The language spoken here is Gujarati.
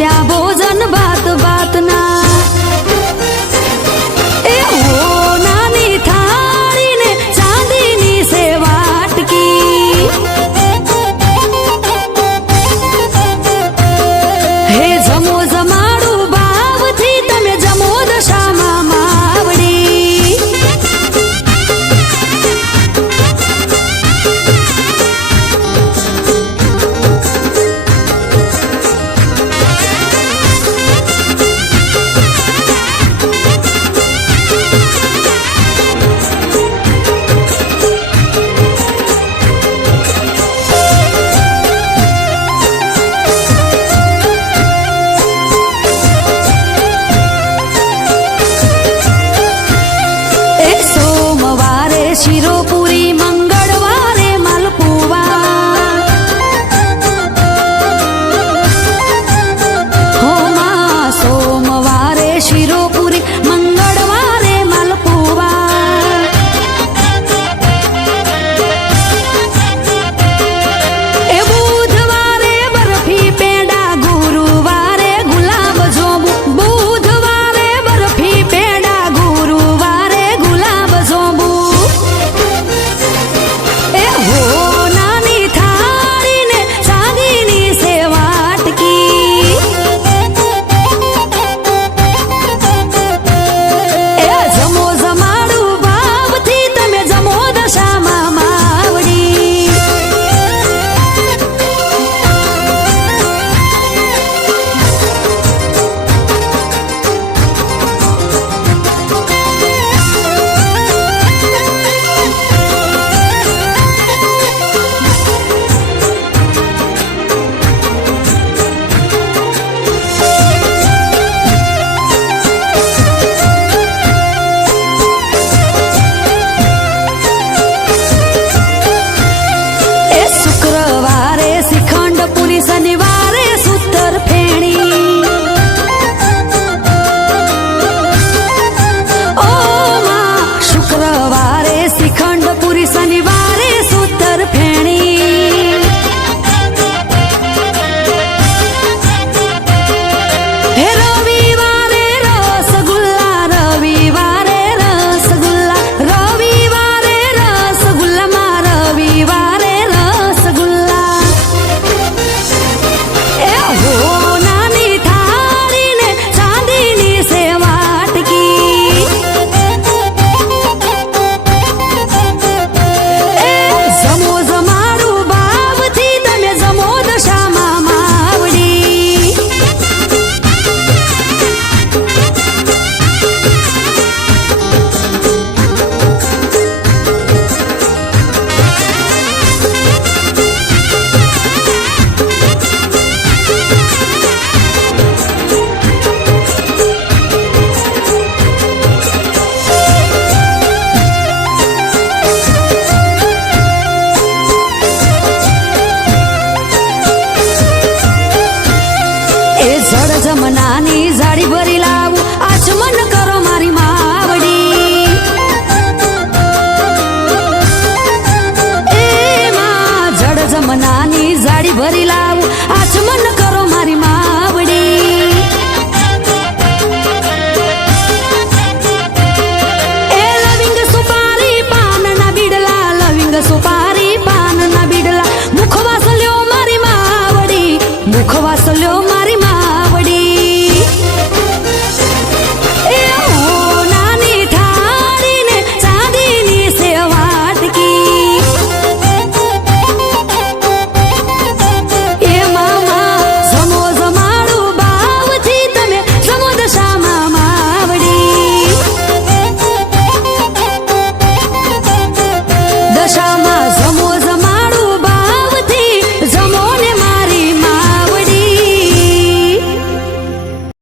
પરોસ્યા ભોજન બાત બાતના એ હો નાની થાળી ને ચાંદીની સે વાટકી હે જમો જમાડું ભાવથી તમે જમો દશામાં માવડી શિરોપુરી મંગળવારે માલપુવા હો માં સોમવારે શિરોપુરી મંગળવારે માલપુવા એ બુધવારે બરફી પેંડા ગુરુવારે ગુલાબ જોબુ બુધવારે બરફી પેંડા ગુરુવારે ગુલાબ જોબુ શનિવારે સૂતર ફેણી ઓ માં શુક્રવારે શ્રીખંડ પુરી શનિવારે સૂતર ફેણી હે રવિવારે રસગુલ્લા રવિવારે રસગુલ્લા રવિવારે રસગુલ્લામાં રવિવારે રસગુલ્લા નાની થાળી ને ચાંદીની સે વાટકી જમો જમાડું ભાવથી તમે જમો દશામાં માવડી જળ જમનાની જાળી ભરી લાવું આચમન કરો મારી માવડી એ માં જળ જમનાની જાળી ભરી લાવું